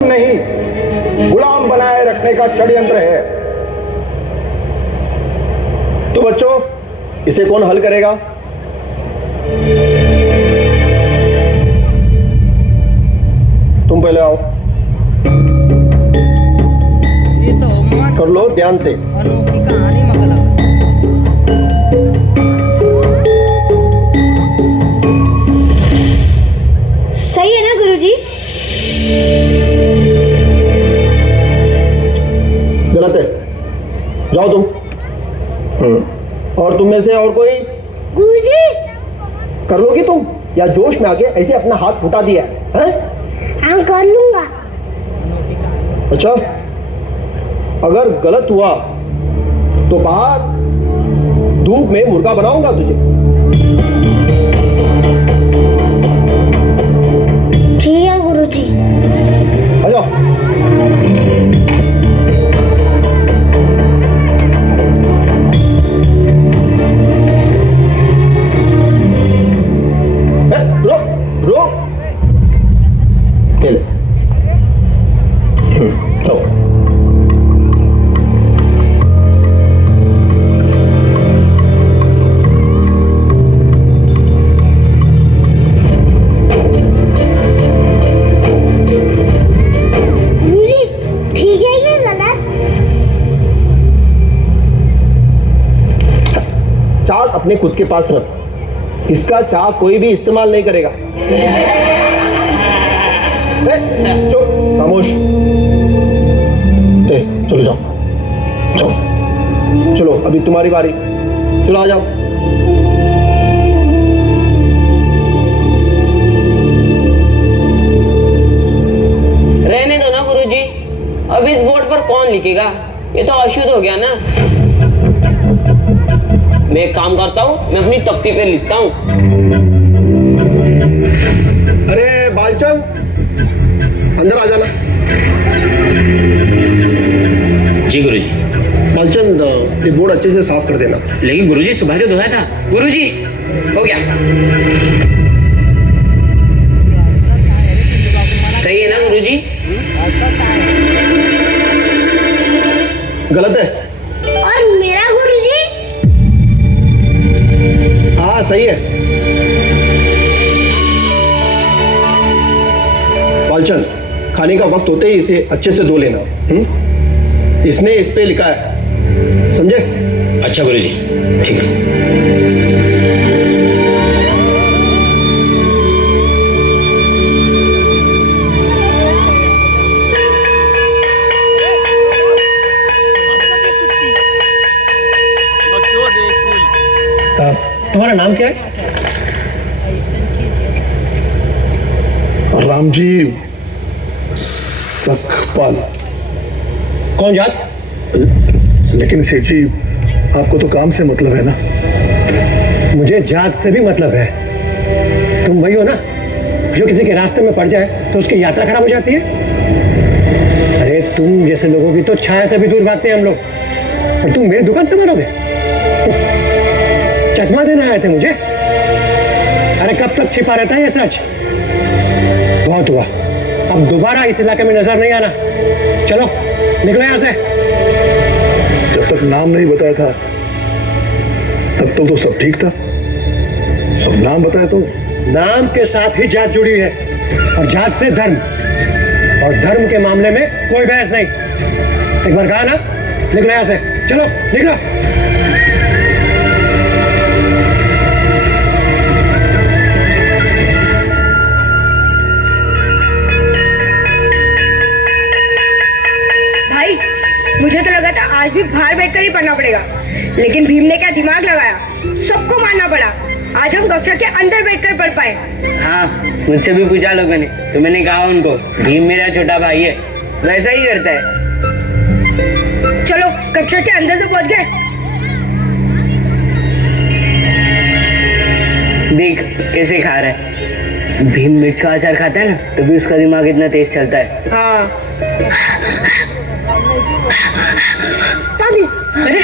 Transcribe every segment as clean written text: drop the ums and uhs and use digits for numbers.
नहीं, गुलाम बनाए रखने का षड्यंत्र है। तो बच्चों, इसे कौन हल करेगा? तुम पहले आओ। ये तो कर लो ध्यान से। अनोखी कहानी मगला। सही है ना गुरुजी? गलत है, जाओ तुम। और तुम में से और कोई? गुरुजी कर लोगी तुम, या जोश में आके ऐसे अपना हाथ फुटा दिया है? हाँ कर लूंगा। अच्छा, अगर गलत हुआ तो बाहर धूप में मुर्गा बनाऊंगा तुझे। ठीक है गुरुजी। आ जाओ। रुक रुक, ले ले। तो गुरुजी ठीक है ये गलत? चाक अपने खुद के पास रख, इसका चाक कोई भी इस्तेमाल नहीं करेगा। चुप, खामोश। चलो जाओ, चलो चलो, अभी तुम्हारी बारी। चलो आ जाओ। रहने दो ना गुरुजी, अब इस बोर्ड पर कौन लिखेगा? ये तो अशुद्ध हो गया ना। मैं एक काम करता हूँ, मैं अपनी तख्ती पे लिखता हूँ। अरे बालचंद, अंदर आ जाना। जी गुरुजी। बालचंद, ये बोर्ड अच्छे से साफ कर देना। लेकिन गुरुजी सुबह तो धोया था। गुरुजी हो गया। सही है ना गुरुजी? गलत है। और मेरा गुरुजी? हाँ सही है। बालचंद, खाने का वक्त होते ही इसे अच्छे से धो लेना। इसने इस पे लिखा है, समझे? अच्छा गुरुजी, ठीक है। तुम्हारा नाम क्या है? रामजी सकपाल। कौन जात? लेकिन सेठ जी, आपको तो काम से मतलब है ना? मुझे जात से भी मतलब है। तुम वही हो ना जो किसी के रास्ते में पड़ जाए तो उसकी यात्रा खराब हो जाती है? अरे तुम जैसे लोगों की तो छाया से भी दूर भागते हैं हम लोग, और तुम मेरी दुकान से मारोगे? चकमा देना आए थे मुझे? अरे कब तक छिपा रहता है ये सच? बहुत हुआ, अब दोबारा इस इलाके में नजर नहीं आना। चलो निकलो यहाँ से। जब तक नाम नहीं बताया था तब तक तो सब ठीक था। अब नाम बताया तो नाम के साथ ही जात जुड़ी है, और जात से धर्म, और धर्म के मामले में कोई बहस नहीं। एक बार कहा ना, निकलो यहाँ से। चलो निकलो। भाई, मुझे तो लगा था आज भी बाहर बैठकर ही पढ़ना पड़ेगा, लेकिन भीम ने क्या दिमाग लगाया, सबको मानना पड़ा। आज हम कक्षा के अंदर बैठकर पढ़ पाए। हाँ, मुझसे भी पूछा लोगों ने, तो मैंने कहा उनको भीम मेरा छोटा भाई है, वैसा ही करता है। चलो कक्षा के अंदर तो पहुंच गए। देख कैसे खा रहा है। भीम मिर्च का अचार खाता है ना, तभी उसका दिमाग इतना तेज चलता है। हाँ। अरे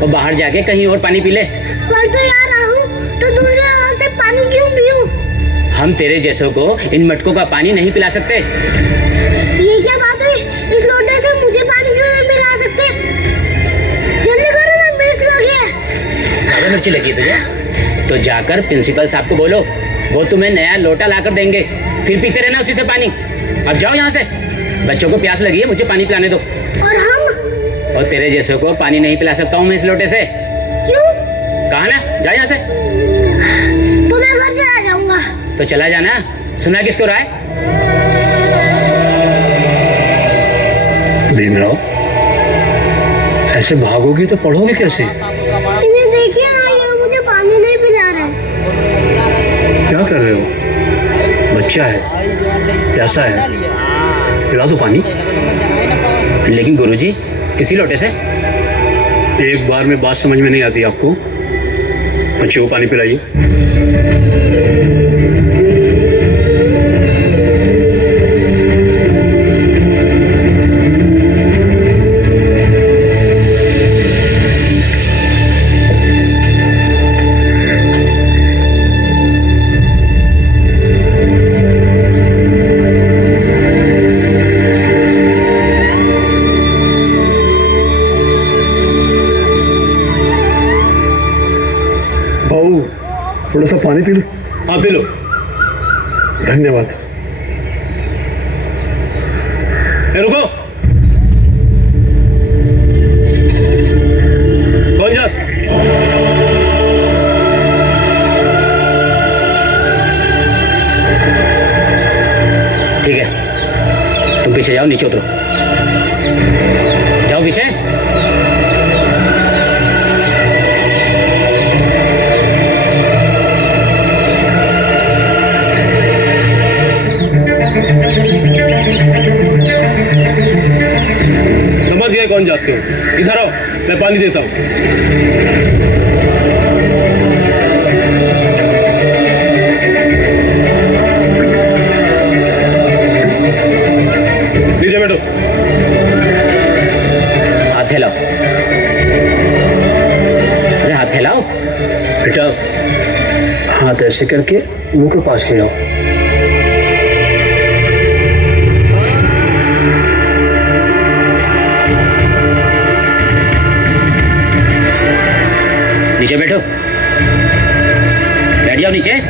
वो बाहर जाके कहीं और पानी पी ले। पर तो यार आहू तो दूसरे हाथ से पानी क्यों पीऊं? हम तेरे जैसों को इन मटकों का पानी नहीं पिला सकते। ये क्या बात है? इस लोटे से मुझे पानी क्यों नहीं पिला सकते? जल्दी करो ना, मिर्च लगी है। ज्यादा मिर्ची लगी है तुझे? तो जाकर प्रिंसिपल साहब को बोलो, वो तुम्हें नया लोटा ला कर देंगे, फिर पीते रहना उसी से पानी। अब जाओ यहाँ से, बच्चों को प्यास लगी है, मुझे पानी पिलाने दो। और हम? और तेरे जैसों को पानी नहीं पिला सकता हूँ मैं इस लोटे से। क्यों? कहा ना, जा यहाँ से। तो मैं घर चला जाऊंगा। तो चला जाना, सुना किसको रहा है? भीमराव, ऐसे भागोगी तो पढ़ोगे कैसे? इन्हें देखिए ना, ये मुझे पानी नहीं पिला रहे। क्या कर रहे हो? बच्चा है, प्यासा है, पिला दो पानी। लेकिन गुरुजी, इसी लोटे से? एक बार में बात समझ में नहीं आती आपको? बच्चे को पानी पिलाइए। भाऊ, थोड़ा सा पानी पी लो। हाँ पी लो। धन्यवाद। रुको, कौन जा? ठीक है, तुम पीछे जाओ, नीचे उतरो। जाओ पीछे। समझ गए कौन जाते हो? इधर आओ, मैं पानी देता हूँ। नीचे बैठो। हाथ फैलाओ। अरे हाथ फैलाओ। बेटा, हाथ ऐसे करके मुंह के पास ले आओ। नीचे बैठो, बैठ जाओ नीचे।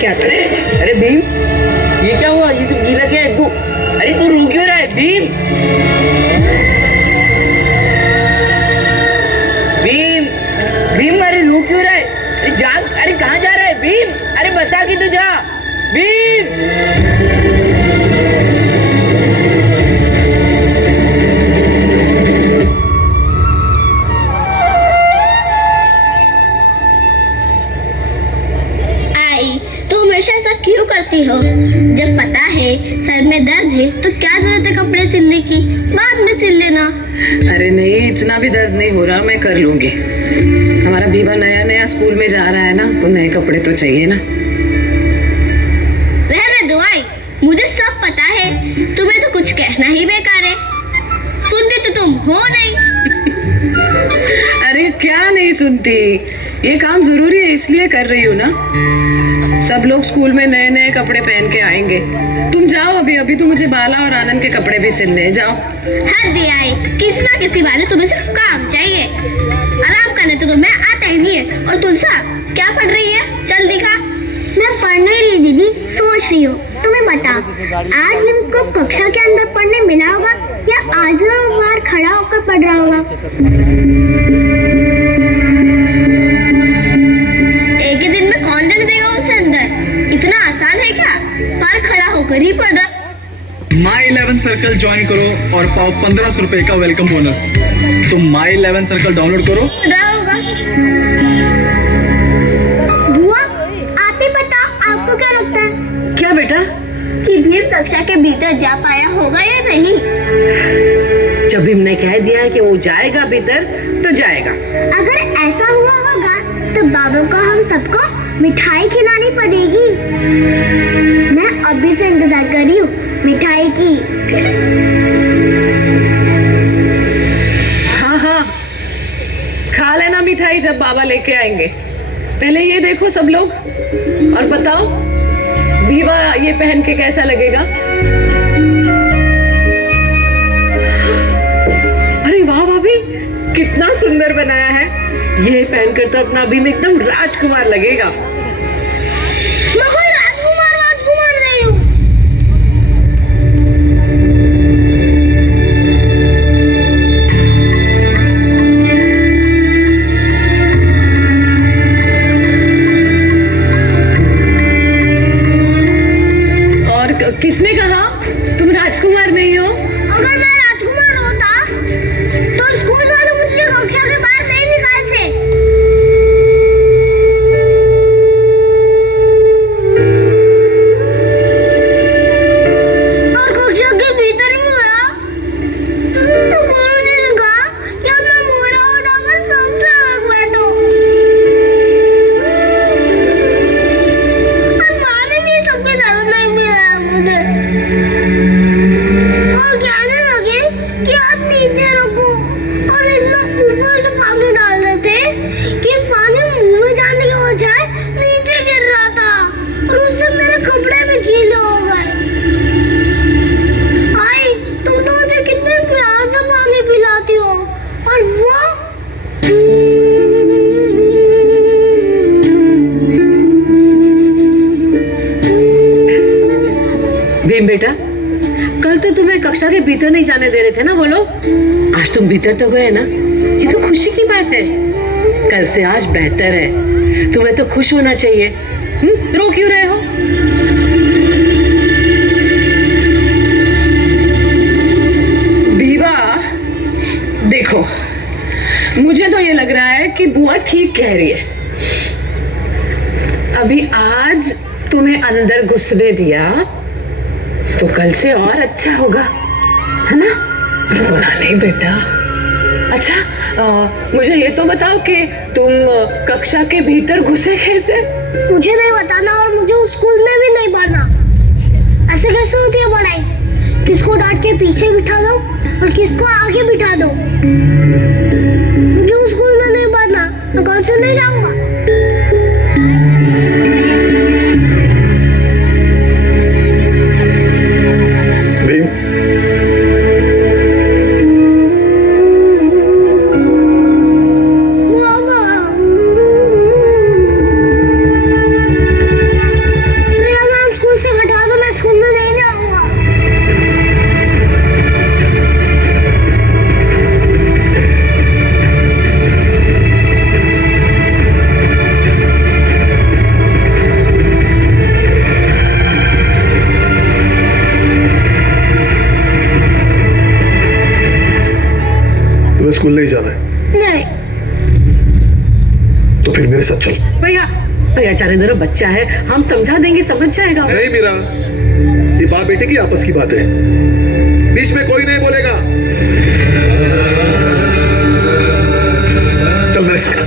क्या था? अरे भीम, ये क्या हुआ? ये सब गीला क्या है तू? अरे तू रो क्यों रहा है भीम? भीम, भीम, अरे रो क्यों रहा है? अरे जा, अरे कहाँ जा रहा है भीम? अरे बता कि तू जा भीम। आई, तो हमेशा ऐसा क्यों करती हो? जब पता है सर में दर्द है तो क्या जरूरत है कपड़े सिलने की? बाद में सिल लेना। अरे नहीं, इतना भी दर्द नहीं हो रहा, मैं कर लूंगी। हमारा बीबा नया नया स्कूल में जा रहा है ना, तो नए कपड़े तो चाहिए ना। रहने दो आई, मुझे सब पता है। तुम्हें तो कुछ कहना ही बेकार है। सुनती तो तुम हो नहीं। अरे क्या नहीं सुनती, ये काम जरूरी है इसलिए कर रही हूँ ना। सब लोग स्कूल में नए नए कपड़े पहन के आएंगे। तुम जाओ, अभी अभी तो मुझे बाला और आनंद के कपड़े भी सिलने हैं, जाओ। हद आई, किसी ना किसी बार तुम्हें सिर्फ काम चाहिए। आराम करने तो तुम्हें आता ही नहीं है। और तुलसा क्या पढ़ रही है? चल दिखा। मैं पढ़ नहीं रही दीदी, सोच रही हूँ। तुम्हें बता, आज तुमको कक्षा के अंदर पढ़ने मिला होगा या आज भी वो बाहर खड़ा होकर पढ़ रहा होगा? एक ही दिन में कौन जाने देगा उसे अंदर? इतना आसान है क्या? बाहर खड़ा होकर ही पढ़ रहा। माई 11 सर्कल ज्वाइन करो और पाओ 1500 रुपए का वेलकम बोनस। तुम माई 11 सर्कल डाउनलोड करो। रहा होगा। बुआ, आप ही बताओ, आपको क्या लगता है? क्या बेटा? कि भीम कक्षा के भीतर जा पाया होगा या नहीं? जब भीम ने कह दिया है कि वो जाएगा भीतर, तो जाएगा। अगर ऐसा हुआ होगा तो बाबा को हम सबको मिठाई खिलानी पड़ेगी। मैं अभी से इंतजार कर रही हूँ मिठाई की। हाँ हाँ, खा लेना मिठाई जब बाबा लेके आएंगे। पहले ये देखो सब लोग और बताओ भीवा ये पहन के कैसा लगेगा? अरे वाह भाभी, कितना सुंदर बनाया है। ये पहनकर तो अपना भीम एकदम राजकुमार लगेगा। मैं कोई राजकुमार नहीं हूँ। किसने कहा तुम राजकुमार नहीं हो? अगर मैं राजकुमार होता तो स्कूल वाले मुझे कक्षा के बाहर नहीं निकालते। और कक्षा के भीतर ही मोरा तो गुरुजी ने कहा कि अपना मोरा उठाकर सबसे अलग बैठो। और माने भी सबके नजर नहीं मिला मुझे। और कहने लगे कि आप नीचे रखो। और इतना ऊपर से पानी डाल रहे थे कि पानी मुंह में जाने के बजाय नीचे गिर रहा था। और उससे मेरे कपड़े भी गीले हो गए। आई, तुम तो मुझे कितने प्यार से पानी पिलाती हो। और वो भीम बेटा, कल तो तुम्हें कक्षा के भीतर नहीं जाने दे रहे थे ना वो लोग। आज तुम भीतर तो गए ना, ये तो खुशी की बात है। कल से आज बेहतर है, तुम्हें तो खुश होना चाहिए। रो क्यों रहे हो? बीवा, देखो मुझे तो ये लग रहा है कि बुआ ठीक कह रही है। अभी आज तुम्हें अंदर घुसने दिया तो कल से और अच्छा होगा, है ना? रोना नहीं बेटा। अच्छा, मुझे ये तो बताओ कि तुम कक्षा के भीतर घुसे कैसे? मुझे नहीं बताना और मुझे उस स्कूल में भी नहीं पढ़ना। ऐसे कैसे होती है पढ़ाई? किसको डांट के पीछे बिठा दो और किसको आगे बिठा दो। मुझे उस स्कूल में नहीं पढ़ना, मैं कल से नहीं जाऊंगा। नहीं। तो फिर मेरे साथ चल। भैया भैया जाने दो ना, बच्चा है, हम समझा देंगे, समझ जाएगा। नहीं मीरा, ये बाप बेटे की आपस की बात है, बीच में कोई नहीं बोलेगा। चल मेरे साथ।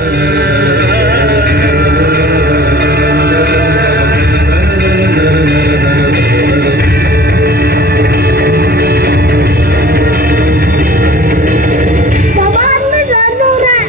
पापा हाथ में दर्द हो रहा है।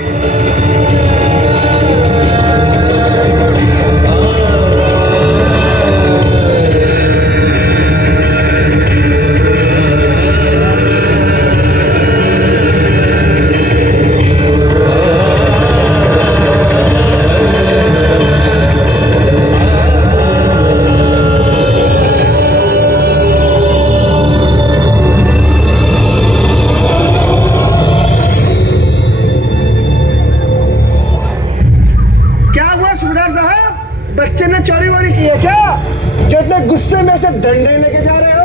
क्या हुआ सुबेदार साहब, बच्चे ने चोरी वोरी की है क्या, जो इतने गुस्से में से डंडे लेके जा रहे हो?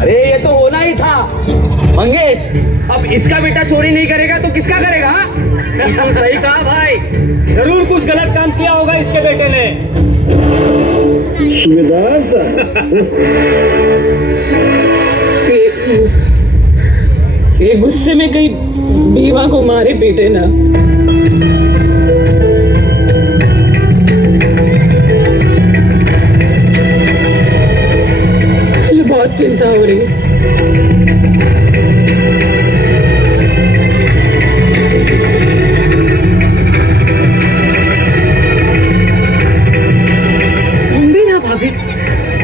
अरे ये तो होना ही था मंगेश, अब इसका बेटा चोरी नहीं करेगा तो किसका करेगा? बिल्कुल सही कहा भाई, जरूर कुछ गलत काम किया होगा इसके बेटे ने। सुबेदार साहब, ये गुस्से में कहीं बीवा को मारे बेटे ना। मुझे बहुत चिंता हो रही है। तुम भी ना भाभी,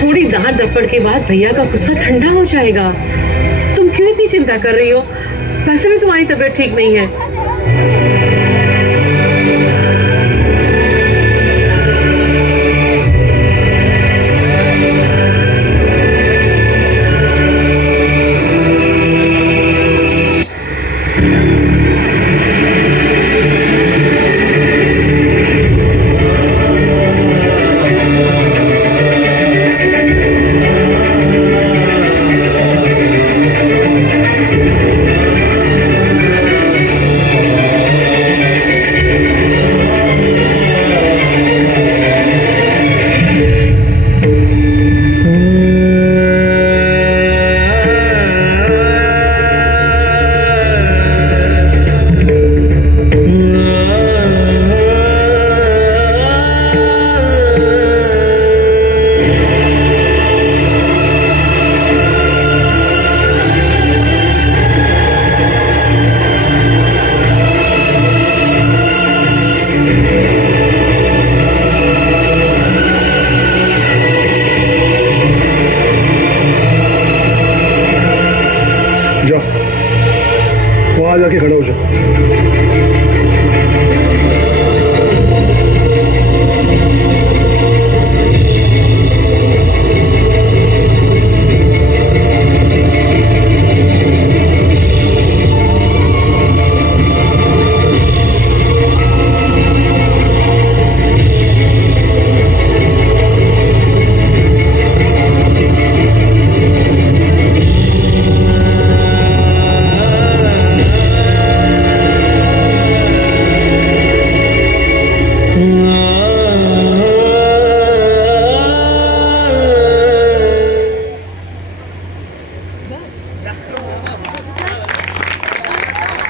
थोड़ी दार दपड़ के बाद भैया का गुस्सा ठंडा हो जाएगा। तुम क्यों इतनी चिंता कर रही हो? वैसे भी तुम्हारी तबीयत ठीक नहीं है।